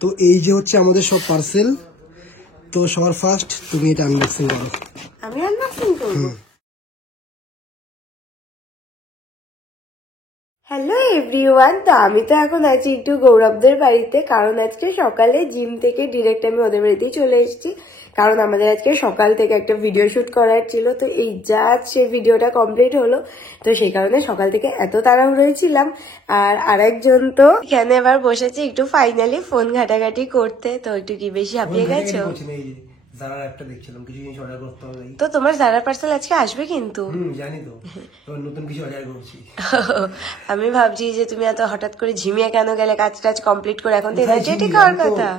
তো এই যে হচ্ছে আমাদের সব পার্সেল। তো সবার ফার্স্ট তুমি এটা আনবক্সিং করো। আমি আনবক্সিং করব। হ্যালো এভরিওয়ান, তো আমি তো এখন আছি একটু গৌরবদের বাড়িতে, কারণ আজকে সকালে জিম থেকে ডিরেক্ট আমি ওদের বাড়িতেই চলে এসেছি, কারণ আমাদের আজকে সকাল থেকে একটা ভিডিও শুট করার ছিল। তো এই জাস্ট সেই ভিডিওটা কমপ্লিট হলো, তো সেই কারণে সকাল থেকে এত তাড়াহুড়োই ছিলাম। আর আরেকজন তো এখানে আবার বসেছে একটু ফাইনালি ফোন ঘাটাঘাটি করতে। তো একটু কি বেশি হাঁপিয়ে গেছো? জারার একটা দেখছিলাম, কিছু জিনিস অর্ডার করতে হবে। তো তোমার জারার পার্সেল আজকে আসবে কিন্তু। জানি তো, নতুন কিছু অর্ডার করছি। আমি ভাবছি যে তুমি এত হঠাৎ করে ঝিমিয়ে কেন গেলে, কাজ টাজ কমপ্লিট করে, এখন তো এনার্জেটিক হওয়ার কথা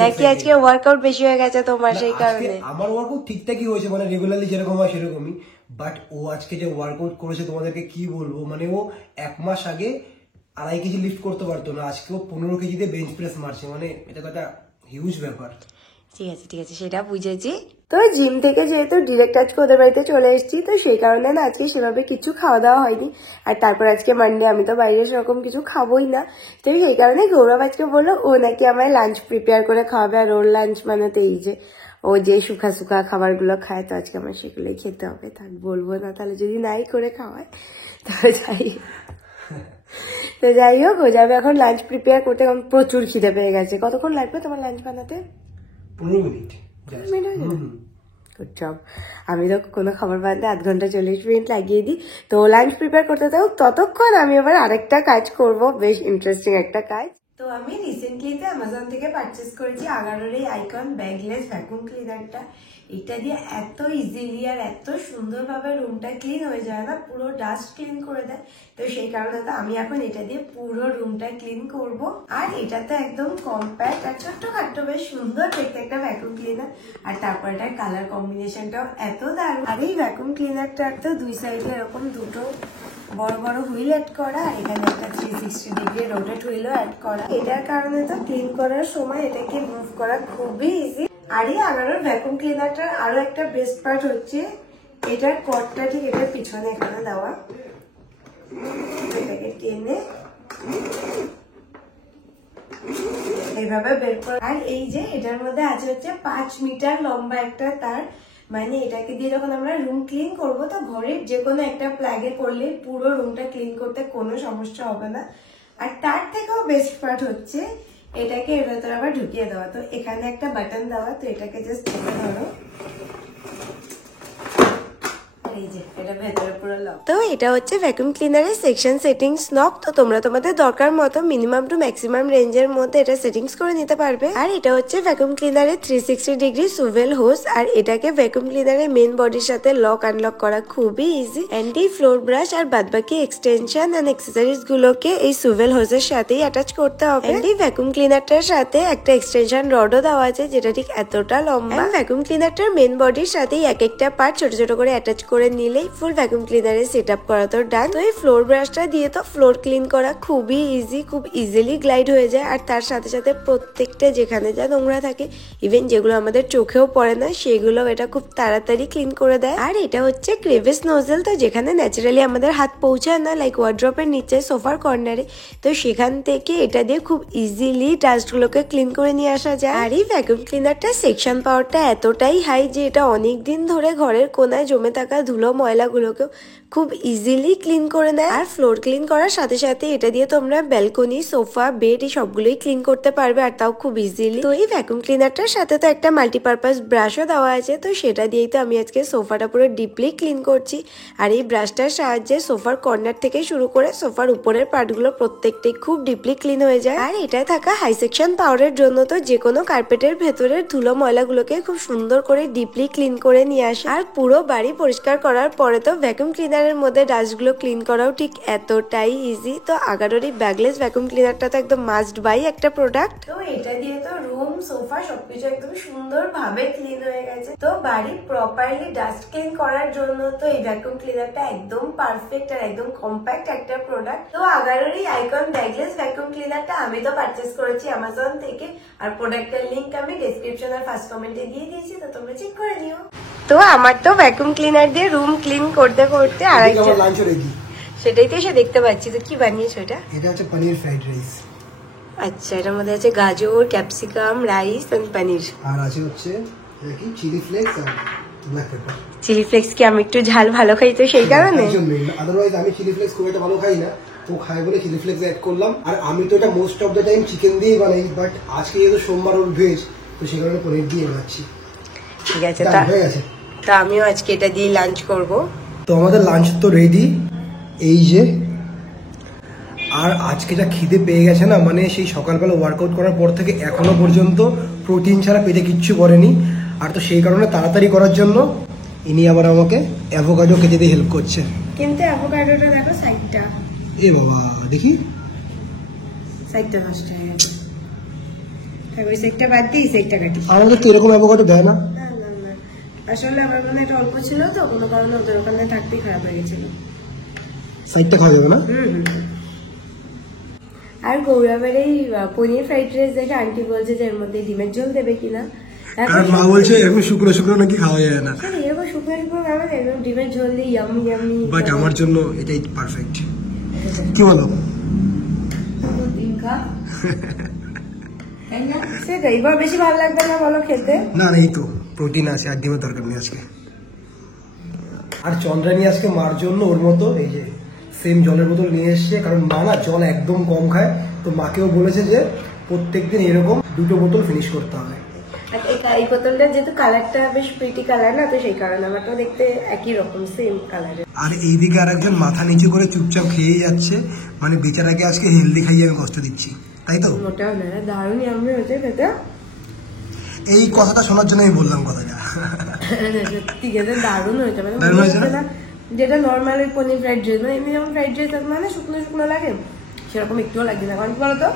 নাকি আজকে ওয়ার্কআউট বেশি হয়ে গেছে তোমার সেই কারণে? আমার ওয়ার্কআউট ঠিকঠাকই হয়েছে, মানে রেগুলারলি যেরকম হয় সেরকমই। বাট ও আজকে যে ওয়ার্কআউট করেছে তোমাদেরকে কি বলবো, মানে ও 1 মাস আগে 2.5 কেজি লিফট করতে পারতো না, আজকে ও 15 কেজিতে বেঞ্চ প্রেস মারছে, মানে এটা একটা হিউজ ব্যাপার। ঠিক আছে সেটা বুঝেছি। তো জিম থেকে যেহেতু ডিরেক্ট আজকে ওদের বাড়িতে চলে এসেছি, তো সেই কারণে না আজকে সেভাবে কিছু খাওয়া দাওয়া হয়নি। আর তারপর আজকে মানডে, আমি তো বাইরে সেরকম কিছু খাবোই না। তো সেই কারণে গৌরব আজকে বললো ও নাকি আমায় লাঞ্চ প্রিপেয়ার করে খাওয়াবে। আর ওর লাঞ্চ মানে তো এই যে ও যে শুকা শুকা খাবারগুলো খায়, তো আজকে আমার সেগুলোই খেতে হবে। থাক বলবো না, তাহলে যদি নাই করে খাওয়ায় তো যাই হোক, ও যাবে এখন লাঞ্চ প্রিপেয়ার করতে, কারণ প্রচুর খিদে পেয়ে গেছে। কতক্ষণ লাগবে তোমার লাঞ্চ বানাতে? 15 মিনিট। Good job. আমি তো কোনো খাবার বানাতে 8 ঘন্টা 40 মিনিট লাগিয়ে দিই। তো লাঞ্চ প্রিপেয়ার করতে থাকো, ততক্ষণ আমি আবার আরেকটা কাজ করব, বেশ ইন্টারেস্টিং একটা কাজ। তো আমি রিসেন্টলিতে অ্যামাজন থেকে পারচেস করেছি আগারোর এই আইকন ব্যাগলেস ভ্যাকুম ক্লিনারটা। এটা দিয়ে এত ইজিলি আর এত সুন্দরভাবে রুমটা ক্লিন হয়ে যায় না, পুরো ডাস্ট ক্লিন করে দেয়। তো সেই কারণে তো আমি এখন এটা দিয়ে পুরো রুমটা ক্লিন করব। আর এটা তো একদম কম্প্যাক্ট আর ছোট্টখাট্ট, বেশ সুন্দর দেখতে একটা ভ্যাকুম ক্লিনার। আর তারপর এটার কালার কম্বিনেশনটাও এত দারুণ। আর এই ভ্যাকুম ক্লিনারটার তো দুই সাইডে এরকম দুটো বড় বড় হুইল অ্যাড করা, আর এখানে একটা 360 ডিগ্রি রোটেট হুইলও অ্যাড করা। এটার কারণে তো ক্লিন করার সময় এটাকে মুভ করা খুবই ইজি। আর এই আগারোর ভ্যাকুম ক্লিনারটার আরো একটা বেস্ট পার্ট হচ্ছে এটার কর্ডটা ঠিক এটার পিছনে এখানে দেওয়া, এটাকে টেনে এইভাবে বের করে। আর এই যে এটার মধ্যে আছে হচ্ছে 5 মিটার লম্বা একটা তার, মানে এটাকে দিয়ে যখন আমরা রুম ক্লিন করব, তো ঘরের যে কোনো একটা প্লাগে করলে পুরো রুমটা ক্লিন করতে কোনো সমস্যা হবে না। আর তার থেকেও বেস্ট পার্ট হচ্ছে এটাকে এর ভেতরে আবার ঢুকিয়ে দেওয়া। তো এখানে একটা বাটন দেওয়া, তো এটাকে জাস্ট চেপে ধরো, তো এটা হচ্ছে ভ্যাকুম ক্লিনারের সেকশন সেটিংস নব। তো তোমরা তোমাদের দরকার মতো মিনিমাম টু ম্যাক্সিমাম রেঞ্জের মধ্যে এটা সেটিংস করে নিতে পারবে। আর এটা হচ্ছে ভ্যাকুম ক্লিনারের 360 ডিগ্রি সুভেল হোস। আর এটাকে ভ্যাকুম ক্লিনারের মেন বডির সাথে লক আনলক করা খুবই ইজি। অ্যান্টি ফ্লোর ব্রাশ আর বাদবাকি এক্সটেনশন এন্ড অ্যাক্সেসরিজ গুলোকে এই সুভেল হোসের সাথেই অ্যাটাচ করতে হবে। এই ভ্যাকুম ক্লিনারটার সাথে একটা এক্সটেনশন রডও দেওয়া আছে, যেটা ঠিক এতটা লম্বা। ভ্যাকুম ক্লিনারটার মেন বডির সাথেই এক একটা পার্ট ছোট ছোট করে অ্যাটাচ করে নিলেই ফুল ভ্যাকুম ক্লিনারের সেটআপ করা তো ডান। তো এই ফ্লোর ব্রাশটা দিয়ে তো ফ্লোর ক্লিন করা খুবই ইজি, খুব ইজিলি গ্লাইড হয়ে যায়। আর তার সাথে সাথে প্রত্যেকটা যেখানে যা নোংরা থাকে, ইভেন যেগুলো আমাদের চোখেও পড়ে না, সেগুলো এটা খুব তাড়াতাড়ি ক্লিন করে দেয়। আর এটা হচ্ছে ক্রেভিস নোজেল, তো যেখানে ন্যাচারালি আমাদের হাত পৌঁছায় না, লাইক ওয়ার্ড্রপের নিচে সোফার কর্নারে, তো সেখান থেকে এটা দিয়ে খুব ইজিলি ডাস্টগুলোকে ক্লিন করে নিয়ে আসা যায়। আর এই ভ্যাকুম ক্লিনারটা সেকশন পাওয়ারটা এতটাই হাই যে এটা অনেক দিন ধরে ঘরের কোনায় জমে থাকা ধুলো ময়লাগুলোকেও খুব ইজিলি ক্লিন করে নেয়। আর ফ্লোর ক্লিন করার সাথে সাথে এটা দিয়ে তোমরা ব্যালকনি, সোফা, বেড এই সবগুলোই ক্লিন করতে পারবে, আর তাও খুব ইজিলি। তো এই ভ্যাকুম ক্লিনারটার সাথে তো একটা মাল্টিপারপাস ব্রাশও দেওয়া আছে, তো সেটা দিয়েই তো আমি আজকে সোফাটা পুরো ডিপলি ক্লিন করছি। আর এই ব্রাশটার সাহায্যে সোফার কর্নার থেকে শুরু করে সোফার উপরের পার্টগুলো প্রত্যেকটাই খুব ডিপলি ক্লিন হয়ে যায়। আর এটায় থাকা হাই সেকশন পাওয়ারের জন্য তো যে কোনো কার্পেটের ভেতরের ধুলো ময়লাগুলোকে খুব সুন্দর করে ডিপলি ক্লিন করে নিয়ে আসে। আর পুরো বাড়ি পরিষ্কার করার পরে তো ভ্যাকুম ক্লিনারের মধ্যে ডাস্টগুলো ক্লিন করাও ঠিক এতটাই ইজি। তো আগারোর এই ব্যাগলেস ভ্যাকুম ক্লিনারটা তো একদম মাস্ট বাই একটা প্রোডাক্ট। তো এটা দিয়ে তো রুম, সোফা সবকিছু একদম সুন্দর ভাবে ক্লিন হয়ে গেছে। তো বাড়ি প্রপারলি ডাস্ট ক্লিন করার জন্য তো এই ভ্যাকুম ক্লিনারটা একদম পারফেক্ট আর একদম কম্প্যাক্ট একটা প্রোডাক্ট। তো আগারোর এই আইকন ব্যাগলেস ভ্যাকুম ক্লিনারটা আমি তো পারচেস করেছি অ্যামাজন থেকে, আর প্রোডাক্টের লিঙ্ক আমি ডেসক্রিপশন আর ফার্স্ট কমেন্টে দিয়ে দিয়েছি, তো তোমরা চেক করে নিও। তো আমার তো ভ্যাকুম ক্লিনার দিয়ে রুম ক্লিন করতে করতে আড়াইটা, সেটাই তো এসে দেখতে পাচ্ছি। তো কি বানিয়েছো এটা? এটা হচ্ছে পনির ফ্রাইড রাইস। আচ্ছা, এটার মধ্যে আছে গাজর, ক্যাপসিকাম, রাইস এন্ড পনির। আর আছে হচ্ছে কি চিলি ফ্লেক্স আর ব্ল্যাক পেপার। চিলি ফ্লেক্স কি আমি একটু ঝাল ভালো খাই তো সেই কারণে? আদারওয়াইজ আমি চিলি ফ্লেক্স খুব একটা ভালো খাই না, তো খাই বলে চিলি ফ্লেক্স অ্যাড করলাম। আর আমি তো এটা most of the time chicken দিয়েই বানাই, বাট আজকে যেহেতু সোমবার ওর ভেজ, তো সেই কারণে পনির দিয়ে বানাচ্ছি। ঠিক আছে, হয়ে গেছে। তা আমিও আজকে এটা দিয়ে লাঞ্চ করব। তো আমাদের লাঞ্চ তো রেডি, এই যে। আর আজকে যা খিদে পেয়ে গেছে না, মানে সেই সকালবেলা ওয়ার্কআউট করার পর থেকে এখনো পর্যন্ত প্রোটিন ছাড়া পেটে কিচ্ছু করেনি। আর তো সেই কারণে তাড়াতাড়ি করার জন্য ইনি আবার আমাকে অ্যাভোকাডো কেটে দিয়ে হেল্প করছে। কিন্তু অ্যাভোকাডোটা দেখো সাইডটা, এ বাবা দেখি সাইডটা নষ্ট হয়ে গেছে। ওই সাইডটা বাদ দিয়ে সাইডটা কাটি। আমাদের তো এরকম অ্যাভোকাডো দেয় না। না না না, আসলে আমার মনে হয় এটা অল্প ছিল তো, কোনো কারণে ওদের ওখানে থাকতেই খারাপ হয়ে গেছিল। সাইডটা খাওয়া যাবে না। আর গৌরবের এই পনির ফ্রাইড রাইস দেখে আন্টি বলছে যে এর মধ্যে ডিমের ঝোল দেবে কিনা। কারণ মা বলছে এরকম শুকনো শুকনো নাকি খাওয়া যায় না। এরকম শুকনো শুকনো খাবে না, এরকম ডিমের ঝোল দিয়ে ইয়ামি ইয়ামি। বাট আমার জন্য এটাই পারফেক্ট। কি বলো? ডিম খা সেটাই, এবার বেশি ভালো লাগবে না বলো খেতে? না না, এই তো প্রোটিন আছে, আর ডিমের দরকার নেই আজকে। আর চন্দ্রানী আজকে মার জন্য ওর মতো এই যে সেম জলের বোতল নিয়ে এসছে, কারণ মা না জল একদম কম খায়। তো মাকেও বলেছে যে প্রত্যেকদিন এরকম 2টো বোতল ফিনিশ করতে হবে। এই বোতলটা যেহেতু কালারটা বেশ প্রিটি কালার না, তো সেই কারণে আমারটা দেখতে একই রকম সেম কালারের। আর এইদিকে আর একজন মাথা নিচু করে চুপচাপ খেয়েই যাচ্ছে, মানে বেচারাকে আজকে হেলদি খাইয়ে আমি কষ্ট দিচ্ছি, তাই তো? মোটাও না, দারুণ ইয়ামি হয়েছে খেতে। এই কথাটা শোনার জন্য আমি বললাম কথাটা। সত্যি খেতে দারুণ হয়েছে, মানে দারুণ মনে হয়েছে হচ্ছে না? না যেটা নর্মাল ওই পনির ফ্রাইড রাইস, মানে এমনি যেমন ফ্রাইড রাইস মানে শুকনো শুকনো লাগে, সেরকম একটুও লাগছে না। কারণ কি বলতো,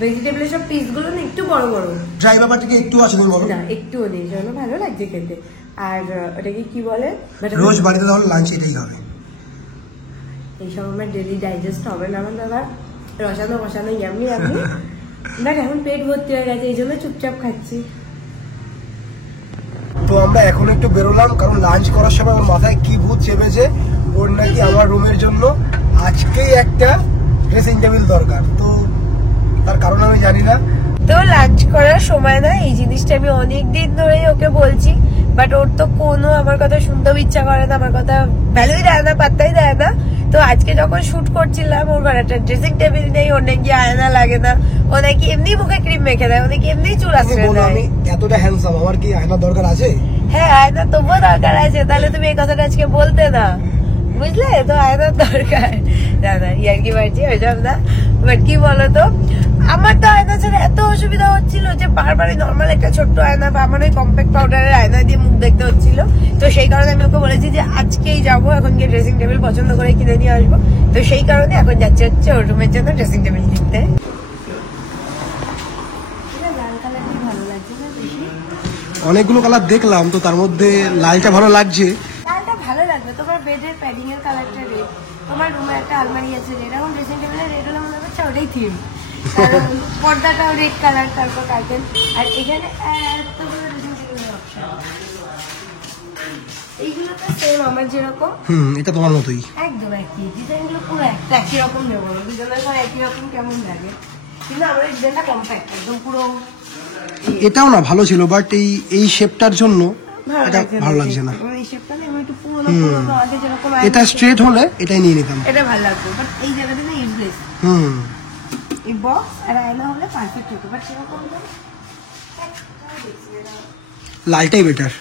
ভেজিটেবলের সব পিসগুলো না একটু বড় বড়, ড্রাই ব্যাপারটা কি একটু আছে বলো না একটুও নেই, সেজন্য ভালো লাগছে খেতে। আর ওটাকে কি বলে, রোজ বাড়িতে তাহলে লাঞ্চ এটাই হবে। এইসব আমার ডেলি ডাইজেস্ট হবে না, আমার দাদা রসানো বসানো ইয়ামি ইয়ামি। দেখ এখন পেট ভর্তি হয়ে গেছে, এই জন্য চুপচাপ খাচ্ছি। তো আমরা এখন একটু বেরোলাম, কারণ লাঞ্চ করার সময় আমার মাথায় কি ভূত চেপেছে, ওর নাকি আমার রুমের জন্য আজকেই একটা ড্রেসিং টেবিল দরকার। তো তার কারণ আমি জানি না। তো লাঞ্চ করার সময় না এই জিনিসটা আমি অনেকদিন ধরেই ওকে বলছি, বাট ওর তো কোনো আমার কথা শুনতেও ইচ্ছা করে না, আমার কথা ভ্যালুই দেয় না, পাত্তাই দেয় না। তো আজকে যখন শুট করছিলাম, ওর ঘরে একটা ড্রেসিং টেবিল নেই, ওর নাকি আয়না লাগে না, ও নাকি এমনি মুখে ক্রিম মেখে দেয়, ও নাকি এমনি চুল আঁচড়ে দেয়। আমি এতটা হ্যান্ডসাম, আমার কি আয়না দরকার আছে? হ্যাঁ আয়না তবুও দরকার আছে, তাহলে তুমি এই কথাটা আজকে বলতে না, বুঝলে? তো আয়নার দরকার না, না ইয়ার কি মারছি ওইসব না। বাট কি বলতো, আমার তো আয়না ছাড়া এত অসুবিধা হচ্ছিল যে বারবার নর্মাল একটা ছোট্ট আয়না বা আমার ওই কম্প্যাক্ট পাউডারের আয়না দিয়ে মুখ দেখতে হচ্ছিল। তো সেই কারণে আমি ওকে বলেছি যে আজকেই যাবো, এখন গিয়ে ড্রেসিং টেবিল পছন্দ করে কিনে নিয়ে আসবো। তো সেই কারণে এখন যাচ্ছে হচ্ছে ওর রুমের জন্য ড্রেসিং টেবিল কিনতে। ভালো লাগছে না বেশি? অনেকগুলো কালার দেখলাম, তো তার মধ্যে লালটা ভালো লাগছে। লালটা ভালো লাগবে, তোমার বেডের প্যাডিং এর কালারটা রেড, তোমার রুমে একটা আলমারি আছে রেড, এখন ড্রেসিং টেবিলের রেড হলে মনে হচ্ছে ওটাই থিম। পর্দাটাও রেড কালার, তারপর কার্টেন, আর এখানে এতগুলো ড্রেসিং টেবিলের অপশন। এইগুলো তো সেম আমার যেরকম, এটা তোমার মতোই একদম একই ডিজাইনগুলো, পুরো একটা একই রকম নেবো, দুজনের ঘর একই রকম কেমন লাগে, কিন্তু আমার এই ডিজাইনটা কম্প্যাক্ট একদম পুরো। এটাও না ভালো ছিল, বাট এই শেপটার জন্য এটা ভালো লাগছে না। এই শেপটা না একটু পুরোনো পুরোনো, আগে যেরকম এটা স্ট্রেট হলে এটাই নিয়ে নিতাম, এটা ভালো লাগবে। বাট এই জায়গাটা না ইউজলেস, এই বক্স আর আয়না হলে পারফেক্ট হতো, বাট সেরকম না। লালটাই বেটার।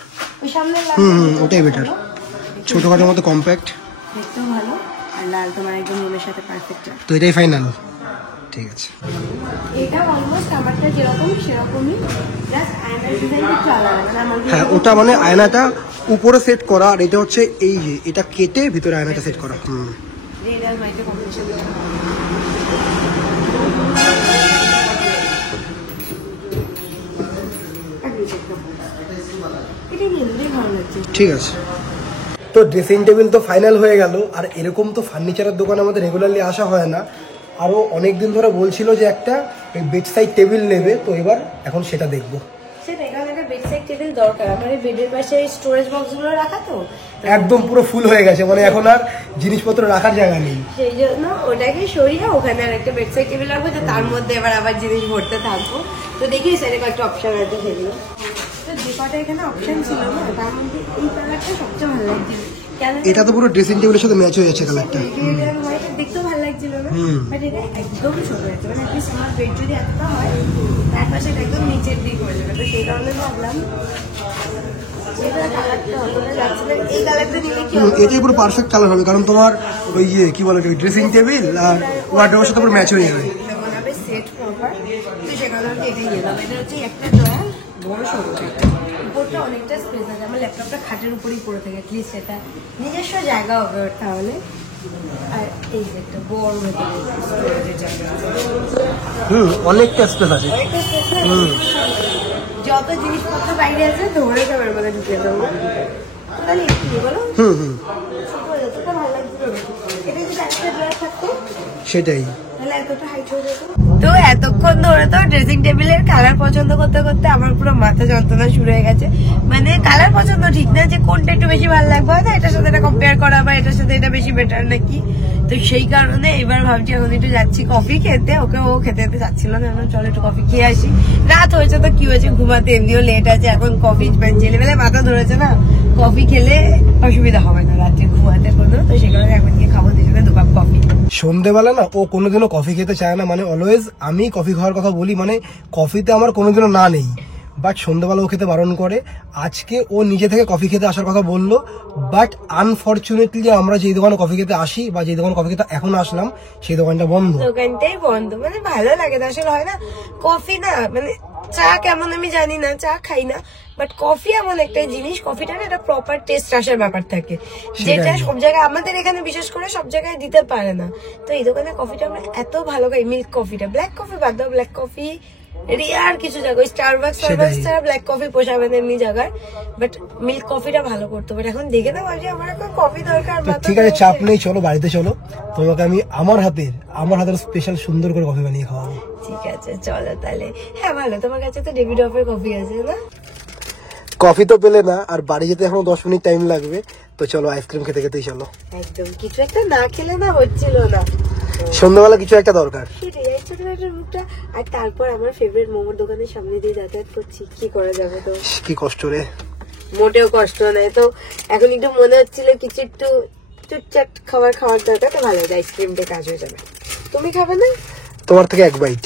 ওই সামনে ওটাই বেটার, ছোটখাটোর মতো কম্প্যাক্ট, দেখতেও ভালো, আর লাল তোমার একদম রুমের সাথে পারফেক্ট। তো এটাই ফাইনাল, ঠিক আছে। এটা অলমোস্ট আমারটা যেরকম সেরকমই, জাস্ট আয়নার ডিজাইনটা একটু আলাদা, মানে আমার হ্যাঁ, ওটা মানে আয়নাটা উপরে সেট করা, আর এটা হচ্ছে এই যে এটা কেটে ভিতরে আয়নাটা সেট করা। রেড আর হোয়াইট কম্বিনেশন। এটা নিয়ে ভালো লাগছে, ঠিক আছে। তো ড্রেসিং টেবিল তো ফাইনাল হয়ে গেল, আর এরকম তো ফার্নিচারের দোকানে আমাদের রেগুলারলি আসা হয় না। আরও অনেকদিন ধরে বলছিল যে একটা বেড সাইড টেবিল নেবে, তো এবার এখন সেটা দেখবো। সেটা এখানে একটা বেডসাইড টেবিল দরকার। আমার এই বেডের পাশে স্টোরেজ বক্সগুলো রাখা তো একদম পুরো ফুল হয়ে গেছে, মানে এখন আর জিনিসপত্র রাখার জায়গা নেই। সেই জন্য ওটাকে সরিয়ে ওখানে আর একটা বেডসাইড টেবিল রাখবো, তো তার মধ্যে এবার আবার জিনিস ভরতে থাকবো। তো দেখি সেটা কয়েকটা অপশন আছে সেগুলো। তো যে কটা এখানে অপশন ছিল না, তার মধ্যে এই কালারটা সবচেয়ে ভালো লাগছিল। এটা তো পুরো ড্রেসিং টেবিলের সাথে ম্যাচ হয়ে যাচ্ছে কালারটা। দেখতেও ভালো লাগছিল না, বাট এটা একদম ছোট হয়েছে, মানে অ্যাটলিস্ট আমার বেড যদি এতটা হয় তার পাশে একদম নিচের দিক হয়ে যাবে। তো সেই কারণে ভাবলাম এটাই পুরো পারফেক্ট কালার হবে, কারণ তোমার ওই যে কি বলে ড্রেসিং টেবিল আর ওয়ার্ডরোবের সাথে পুরো ম্যাচ হয়ে যাবে। সেট প্রপার, তো সে কারণে এটাই নিলাম। এটা হচ্ছে একটা ড্রয়ার, বড় সরু উপরটা অনেকটা স্পেস আছে, আমার ল্যাপটপটা খাটের উপরেই পড়ে থাকে, অ্যাটলিস্ট এটা নিজস্ব জায়গা হবে ওর তাহলে। আর এই যে একটা বড় অনেকটা স্পেস আছে, যত জিনিসপত্র বাইরে আছে ধরে সবার মধ্যে ঢুকিয়ে দেবো। তাহলে একটু বলো যতটা ভালো লাগছিল এটা যদি একটা ড্রয়ার থাকতো সেটাই। তো এতক্ষণ ধরে তো ড্রেসিং টেবিলের কালার পছন্দ করতে করতে আমার পুরো মাথা যন্ত্রণা শুরু হয়ে গেছে। মানে কালার পছন্দ ঠিক না, যে কোনটা একটু বেশি ভালো লাগবে, হয়তো এটার সাথে এটা কম্পেয়ার করা বা এটার সাথে এটা বেশি বেটার নাকি। তো সেই কারণে এবার ভাবছি এখন একটু যাচ্ছি কফি খেতে। ওকে ও খেতে খেতে যাচ্ছিল না, চলো একটু কফি খেয়ে আসি। রাত হয়েছে তো কি হয়েছে, ঘুমাতে এমনিও লেট আছে, এখন কফি ছেলেবেলায় মাথা ধরেছে না, কফি খেলে অসুবিধা হবে না রাত্রে ঘুমাতে কোনো। তো সেই কারণে এখন গিয়ে খাবো দুজনে 2 কাপ কফি। সন্ধ্যেবেলা না ও কোনোদিনও কফি খেতে চায় না, মানে অলওয়েজ আমি কফি খাওয়ার কথা বলি, মানে কফিতে আমার কোনোদিনও না নেই, বাট সন্ধ্যেবেলা ও খেতে বারণ করে। আজকে ও নিজে থেকে কফি খেতে আসার কথা বললো, বাট আনফর্চুনেটলি আমরা যেই দোকানে কফি খেতে আসি বা যেই দোকানে কফি খেতে এখন আসলাম সেই দোকানটা বন্ধ। দোকানটাই বন্ধ, মানে ভালো লাগে না আসলে। হয় না কফি না, মানে চা কেমন আমি জানি না, চা খাই না, বাট কফি এমন একটা জিনিস, কফিটা না একটা প্রপার টেস্ট আসার ব্যাপার থাকে, যেটা সব জায়গায় আমাদের এখানে বিশেষ করে সব জায়গায় দিতে পারে না। তো এই দোকানে কফিটা আমরা এত ভালো খাই, মিল্ক কফিটা, ব্ল্যাক কফি বাদ দাও, ব্ল্যাক কফি রিয়ার কিছু জায়গায় স্টারবাকস ছাড়া ব্ল্যাক কফি পোষাবে না এমনি জায়গার, বাট মিল্ক কফিটা ভালো করতো। বাট এখন দেখে না ভাবছি আমার এখন কফি দরকার। ঠিক আছে, চাপ নেই, চলো বাড়িতে চলো, তোমাকে আমি আমার হাতের স্পেশাল সুন্দর করে কফি বানিয়ে খাওয়াবো। ঠিক আছে চলো তাহলে। হ্যাঁ ভালো, তোমার কাছে তো ডেভিড অফের কফি আছে না? কফি তো পেলে না, আর বাড়ি যেতে এখনো 10 মিনিট টাইম লাগবে, তো চলো আইসক্রিম খেতে খেতেই চলো। একদম কিছু একটা না খেলে না হচ্ছিল না, সন্ধ্যাবেলা কিছু একটা দরকার। আর তারপর আমার ফেভারিট মোমোর দোকানের সামনে দিয়ে যাতায়াত করছি, কি করা যাবে। তো কি কষ্ট রে, মোটেও কষ্ট নেই। তো এখন একটু মনে হচ্ছিল কিছু একটু চুটচাট খাওয়ার দরকার, তো ভালো আইসক্রিমটা কাজ হয়ে যাবে। তুমি খাবে না? তোমার থেকে 1 বাইট।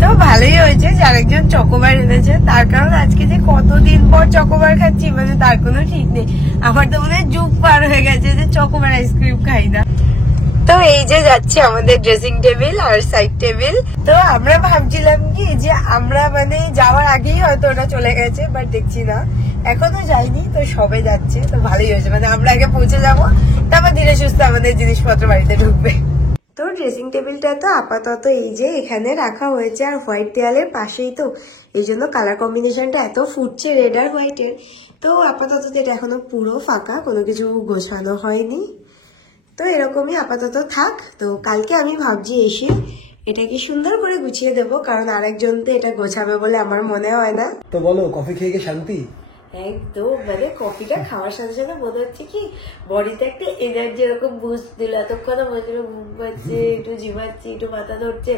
তো ভালোই হয়েছে যে আরেকজন চকোবার এনেছে, তার কারণ আজকে যে কতদিন পর চকোবার খাচ্ছি, মানে তার কোনো ঠিক নেই। আমার তো মনে হয় যুগ পার হয়ে গেছে যে চকোবার আইসক্রিম খাই না। তো এই যে যাচ্ছে আমাদের ড্রেসিং টেবিল আর সাইড টেবিল। তো আমরা ভাবছিলাম কি যে আমরা মানে যাওয়ার আগেই হয়তো ওটা চলে গেছে, বাট দেখছি না, এখনো যাইনি। তো সবে যাচ্ছে, তো ভালোই হয়েছে, মানে আমরা আগে পৌঁছে যাবো, তারপর ধীরে সুস্থে আমাদের জিনিসপত্র বাড়িতে ঢুকবে। তো ড্রেসিং টেবিলটা তো আপাতত এই যে এখানে রাখা হয়েছে, আর হোয়াইট দেয়ালের পাশেই, তো এই জন্য কালার কম্বিনেশনটা এত ফুটছে রেড আর হোয়াইটের। তো আপাতত এটা এখনো পুরো ফাঁকা, কোনো কিছু গোছানো হয়নি, তো এরকমই আপাতত থাক। তো কালকে আমি ভাবছি এসে এটাকে সুন্দর করে গুছিয়ে দেবো, কারণ আরেকজন তো এটা গোছাবে বলে আমার মনে হয় না। তো বলো, কফি খেয়ে কি শান্তি? একদম, মানে কফিটা খাওয়ার সাথে সাথে মনে হচ্ছে কি বডিতে একটা এনার্জি এরকম বুস্ট দিল। এতক্ষণ বলছিল ঘুম পাচ্ছে, একটু ঝিমাচ্ছি, একটু মাথা ধরছে,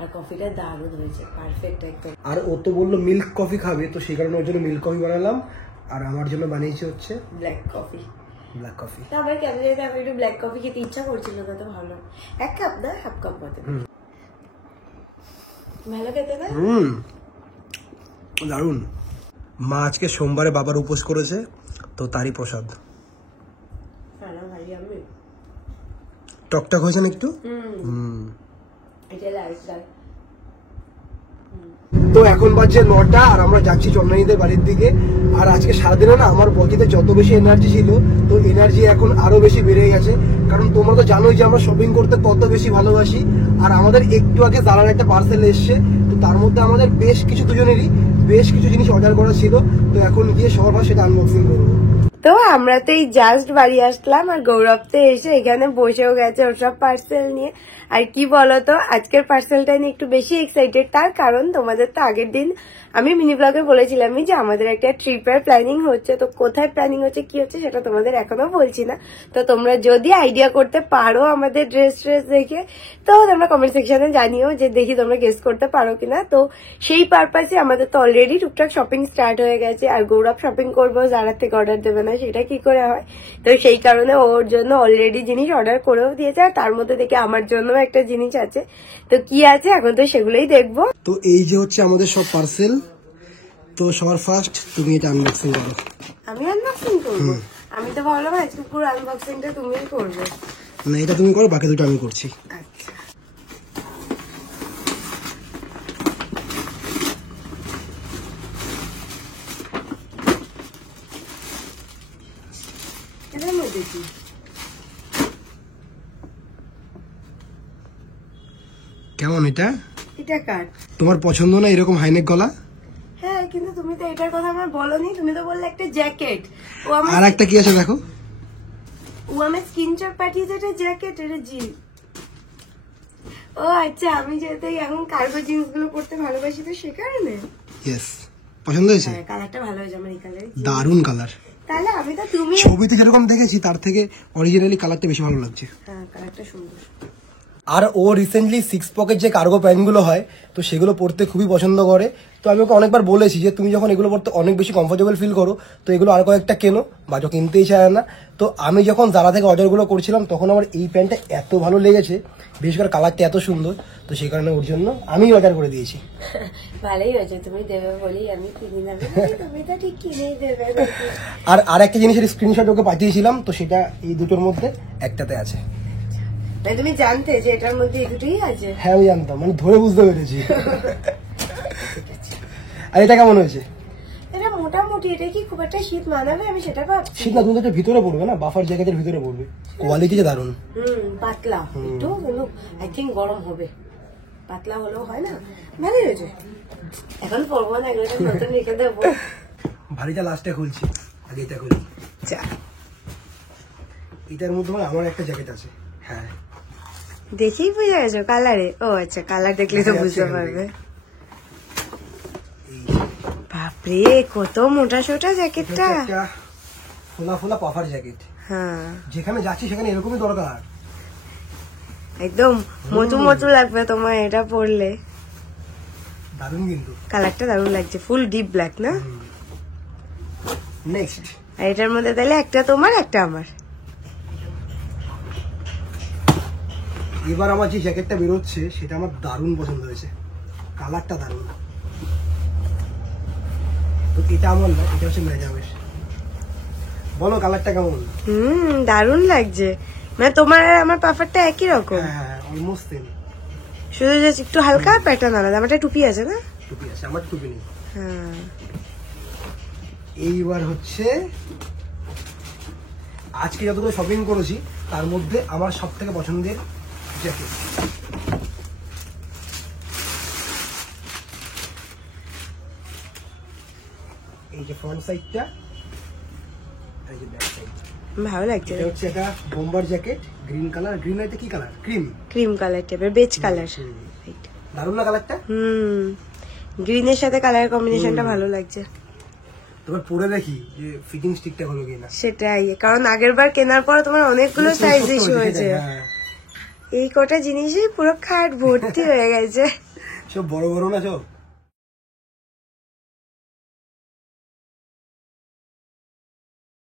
আর কফিটা দারুণ হয়েছে, পারফেক্ট একদম। আর ও তো বললো মিল্ক কফি খাবে, তো সেই কারণে ওর জন্য মিল্ক কফি বানালাম, আর আমার জন্য বানিয়েছি হচ্ছে ব্ল্যাক কফি। আমার কেন জানি আমি একটু ব্ল্যাক কফি খেতে ইচ্ছা করছিল না, তো ভালো 1 কাপ না 1/2 কাপ মতো। ভালো খেতে না? দারুন। মা আজকে সোমবারে বাবার উপোস করেছে, তো তারই প্রসাদ। টকটক হয়েছে না একটু? তো এখন বাজছে 9টা, আর আমরা যাচ্ছি চন্দ্রানীদের বাড়ির দিকে। আর আজকে সারাদিনে না আমার বডিতে যত বেশি এনার্জি ছিল, তো এনার্জি এখন আরো বেশি বেড়ে গেছে, কারণ তোমরা তো জানোই যে আমরা শপিং করতে কত বেশি ভালোবাসি। আর আমাদের একটু আগে দাঁড়ার একটা পার্সেল এসছে, তো তার মধ্যে আমাদের বেশ কিছু দুজনেরই বেশ কিছু জিনিস অর্ডার করা ছিল, তো এখন গিয়ে সবার সেটা আনবক্সিং করবো। তো আমরা তো এই জাস্ট বাড়ি আসলাম, আর গৌরব তো এসে এখানে বসেও গেছে ওসব পার্সেল নিয়ে। আর কি বলতো, আজকের পার্সেলটা নিয়ে একটু বেশি এক্সাইটেড, তার কারণ তোমাদের তো আগের দিন আমি মিনি ব্লগে বলেছিলামই যে আমাদের একটা ট্রিপের প্ল্যানিং হচ্ছে। তো কোথায় প্ল্যানিং হচ্ছে কি হচ্ছে সেটা তোমাদের এখনো বলছি না। তো তোমরা যদি আইডিয়া করতে পারো আমাদের ড্রেস দেখে, তো তোমরা কমেন্ট সেকশনে জানিও যে দেখি তোমরা গেস করতে পারো কিনা। তো সেই পারপাসে আমাদের তো অলরেডি টুকটাক শপিং স্টার্ট হয়ে গেছে। আর গৌরব শপিং করবো, যারা থেকে অর্ডার দেবে না সেটা কি করে হয়। তো সেই কারণে ওর জন্য অলরেডি জিনিস অর্ডার করেও দিয়েছে, আর তার মধ্যে দেখে আমার জন্য একটা জিনিস আছে। তো কি আছে এখন তো সেগুলোই দেখবো। তো এই যে হচ্ছে আমাদের সব পার্সেল। তো সবার ফার্স্ট তুমি এটা আনবক্সিং করো। আমি আনবক্সিং করবো? আমি তো ভাবলাম আজকে পুরো আনবক্সিংটা তুমিই করবে। না, এটা তুমি করো, বাকি দুটো আমি করছি। আচ্ছা, এটার মধ্যে কি? কেমন এটা? এটা কাট। তোমার পছন্দ না এরকম হাইনেক গলা? হ্যাঁ, কিন্তু তুমি তো এটার কথা আমার বলোনি। তুমি তো বললে একটা জ্যাকেট। আর একটা কি আছে দেখো। ও আমার স্ক্রিনশট পাঠিয়েছে, এটা জ্যাকেট, এটা জিন্স। ও আচ্ছা, আমি যেহেতু এখন কার্গো জিন্স গুলো পরতে ভালোবাসি তো সে কারণে। ইয়েস, পছন্দ হয়েছে? হ্যাঁ, কালারটা ভালো হয়েছে আমার এই কালারে। দারুন কালার। তাহলে আমি তো তুমি ছবিতে যেরকম দেখেছি তার থেকে অরিজিনালি কালারটা বেশি ভালো লাগছে। হ্যাঁ, কালারটা সুন্দর। আর ও রিসেন্টলি 6 পকেট যে কার্গো প্যান্টগুলো হয় তো সেগুলো পরতে খুবই পছন্দ করে। তো আমি ওকে অনেকবার বলেছি যে তুমি যখন এগুলো পরতে অনেক বেশি কমফোর্টেবল ফিল করো তো এগুলো আর কয়েকটা কেনো, বাজো কিনতেই চায় না। তো আমি যখন জারা থেকে অর্ডারগুলো করছিলাম তখন আমার এই প্যান্টটা এত ভালো লেগেছে, বিশেষ করে কালারটা এত সুন্দর, তো সেই কারণে ওর জন্য আমি অর্ডার করে দিয়েছি। ভালোই হয়েছে, তুমি দেবে বলেই আমি কিনে নেবো। তুমি তো ঠিক কিনেই দেবে। আর একটা জিনিসের স্ক্রিনশট ওকে পাঠিয়েছিলাম, তো সেটা এই দুটোর মধ্যে একটাতে আছে। মানে তুমি জানতে যে এটার মধ্যে এই দুটোই আছে? হ্যাঁ, আমি জানতাম, মানে ধরে বুঝতে পেরেছি। আর এটা কেমন হয়েছে? এটা মোটামুটি, এটা কি খুব একটা শীত মানাবে আমি সেটা ভাবছি। শীত না, তুমি তো এটা ভিতরে পড়বে না, বাফার জ্যাকেটের ভিতরে পড়বে। কোয়ালিটি যে দারুন। পাতলা একটু, কিন্তু আই থিঙ্ক গরম হবে। পাতলা হলেও হয় না, ভালোই হয়েছে। এখন পরবো না, এগুলো নতুন রেখে দেবো। ভারীটা লাস্টে খুলছি, আগে এটা খুলি। আচ্ছা, এটার মধ্যে আমার একটা জ্যাকেট আছে। হ্যাঁ, দেখেই বুঝে গেছো কালারে? ও আচ্ছা, কালার দেখলে তো বুঝতে পারবে। বাপরে, কত মোটা সোটা জ্যাকেটটা। একটা ফোলা ফোলা পাফার জ্যাকেট। হ্যাঁ, যেখানে যাচ্ছি সেখানে এরকমই দরকার। একদম মচু মচু লাগবে তোমার এটা পরলে। দারুন কিন্তু কালারটা দারুণ লাগছে, ফুল ডিপ ব্ল্যাক না? নেক্সট, আর এটার মধ্যে তাহলে একটা তোমার একটা আমার। এবার আমার যে জ্যাকেটটা বেরোচ্ছে সেটা আমার দারুণ পছন্দ হয়েছে, কালারটা দারুণ। তো এটা আমার না, এটা হচ্ছে মেজামের। বলো কালারটা কেমন? দারুণ লাগছে। মানে তোমার আর আমার পাফারটা একই রকম। হ্যাঁ, অলমোস্ট সেম, শুধু যে একটু হালকা প্যাটার্ন আলাদা। আমারটা টুপি আছে না? টুপি আছে, আমার টুপি নেই। হ্যাঁ, এইবার হচ্ছে আজকে যতগুলো শপিং করেছি তার মধ্যে আমার সব থেকে পছন্দের জ্যাকেট। এই যে ফ্রন্ট সাইডটা, এই যে ব্যাক সাইড। ভালো লাগছে। এটা হচ্ছে একটা bomber jacket, green colour. Green আইতে কি কালার? ক্রিম। ক্রিম কালার টাইপের, বেজ কালার। দারুণ না কালারটা? গ্রিনের সাথে কালার কম্বিনেশনটা ভালো লাগছে। তোমার পরে দেখি যে ফিটিংস ঠিকঠাক হলো কিনা। সেটাই, কারণ আগের বার কেনার পর তোমার অনেকগুলো সাইজ ইস্যু হয়েছে। এই কটা জিনিসই পুরো খাট ভর্তি হয়ে গেছে। সব বড় বড় না সব।